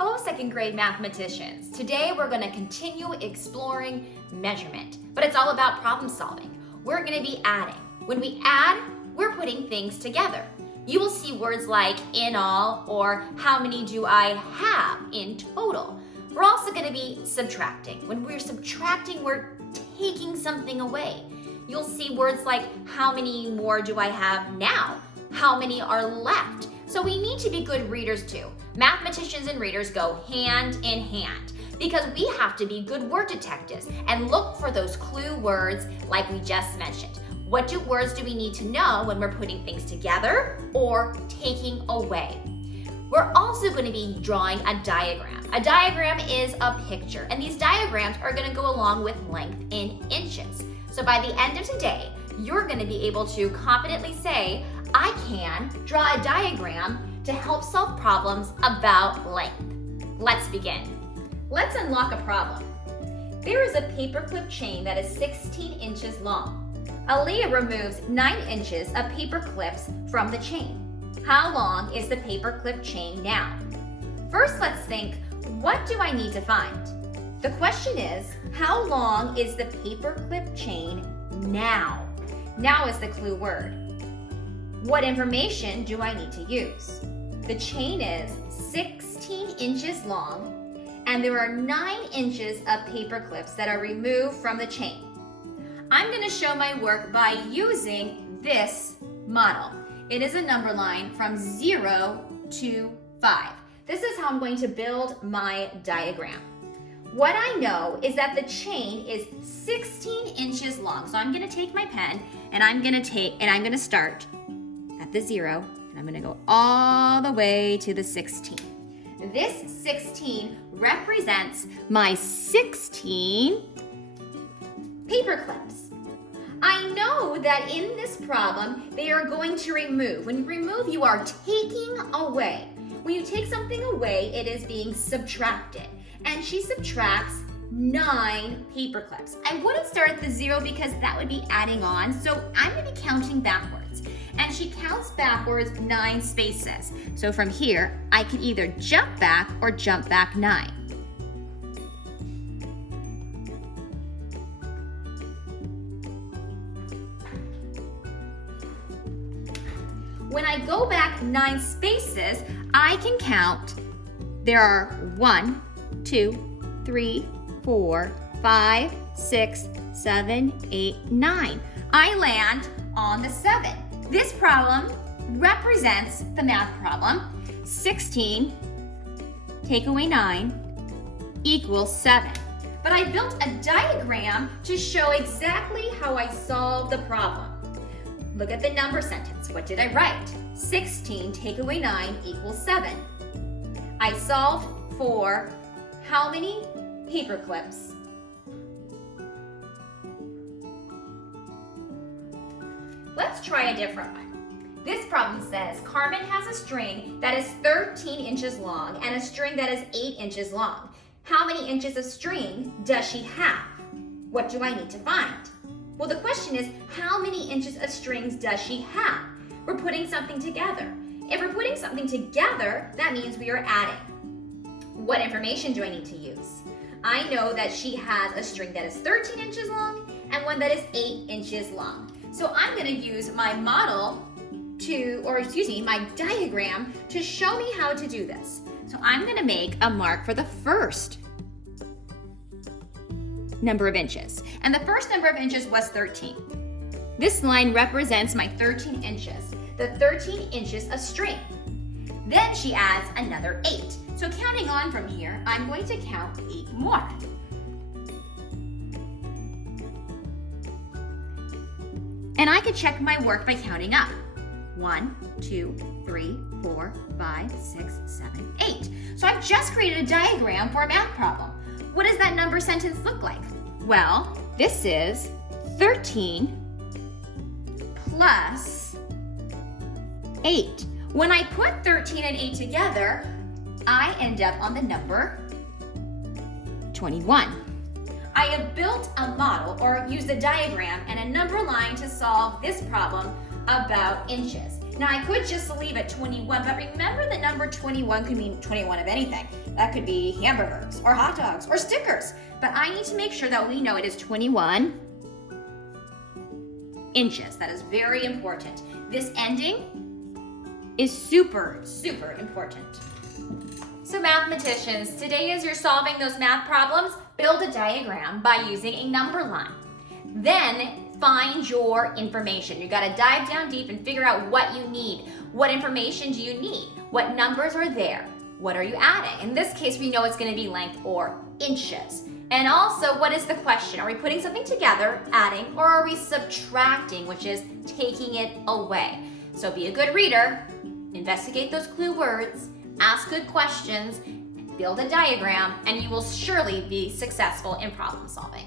Hello, second grade mathematicians. Today we're going to continue exploring measurement, but it's all about problem solving. We're going to be adding. When we add, we're putting things together. You will see words like in all or how many do I have in total. We're also going to be subtracting. When we're subtracting, we're taking something away. You'll see words like how many more do I have now? How many are left? So we need to be good readers too. Mathematicians and readers go hand in hand because we have to be good word detectives and look for those clue words like we just mentioned. What words do we need to know when we're putting things together or taking away? We're also going to be drawing a diagram. A diagram is a picture, and these diagrams are going to go along with length in inches. So by the end of today, you're going to be able to confidently say, I can draw a diagram to help solve problems about length. Let's begin. Let's unlock a problem. There is a paperclip chain that is 16 inches long. Aaliyah removes 9 inches of paper clips from the chain. How long is the paperclip chain now? First, let's think, what do I need to find? The question is, how long is the paperclip chain now? Now is the clue word. What information do I need to use? The chain is 16 inches long, and there are 9 inches of paper clips that are removed from the chain. I'm going to show my work by using this model. It is a number line from 0 to 5. This is how I'm going to build my diagram. What I know is that the chain is 16 inches long. So I'm going to take my pen and I'm going to start at the 0 and I'm going to go all the way to the 16. This 16 represents my 16 paper clips. I know that in this problem, they are going to remove. When you remove, you are taking away. When you take something away, it is being subtracted. And she subtracts 9 paper clips. I wouldn't start at the 0 because that would be adding on, so I'm going to be counting backwards. And she counts backwards 9 spaces. So from here, I can either jump back or jump back 9. When I go back 9 spaces, I can count. There are 1, 2, 3, 4, 5, 6, 7, 8, 9. I land on the 7. This problem represents the math problem. 16 take away 9 equals 7. But I built a diagram to show exactly how I solved the problem. Look at the number sentence. What did I write? 16 take away 9 equals 7. I solved for how many paper clips? Let's try a different one. This problem says Carmen has a string that is 13 inches long and a string that is 8 inches long. How many inches of string does she have? What do I need to find? Well, the question is, how many inches of strings does she have? We're putting something together. If we're putting something together, that means we are adding. What information do I need to use? I know that she has a string that is 13 inches long and one that is 8 inches long. So I'm going to use my my diagram to show me how to do this. So I'm going to make a mark for the first number of inches. And the first number of inches was 13. This line represents my 13 inches, the 13 inches of string. Then she adds another 8. So counting on from here, I'm going to count 8 more. And I could check my work by counting up. 1, 2, 3, 4, 5, 6, 7, 8. So I've just created a diagram for a math problem. What does that number sentence look like? Well, this is 13 plus 8. When I put 13 and 8 together, I end up on the number 21. I have built a model or used a diagram and a number line to solve this problem about inches. Now I could just leave it 21, but remember the number 21 could mean 21 of anything. That could be hamburgers or hot dogs or stickers. But I need to make sure that we know it is 21 inches. That is very important. This ending is super, super important. So mathematicians, today as you're solving those math problems, build a diagram by using a number line. Then find your information. You gotta dive down deep and figure out what you need. What information do you need? What numbers are there? What are you adding? In this case, we know it's gonna be length or inches. And also, what is the question? Are we putting something together, adding, or are we subtracting, which is taking it away? So be a good reader, investigate those clue words, ask good questions, build a diagram, and you will surely be successful in problem solving.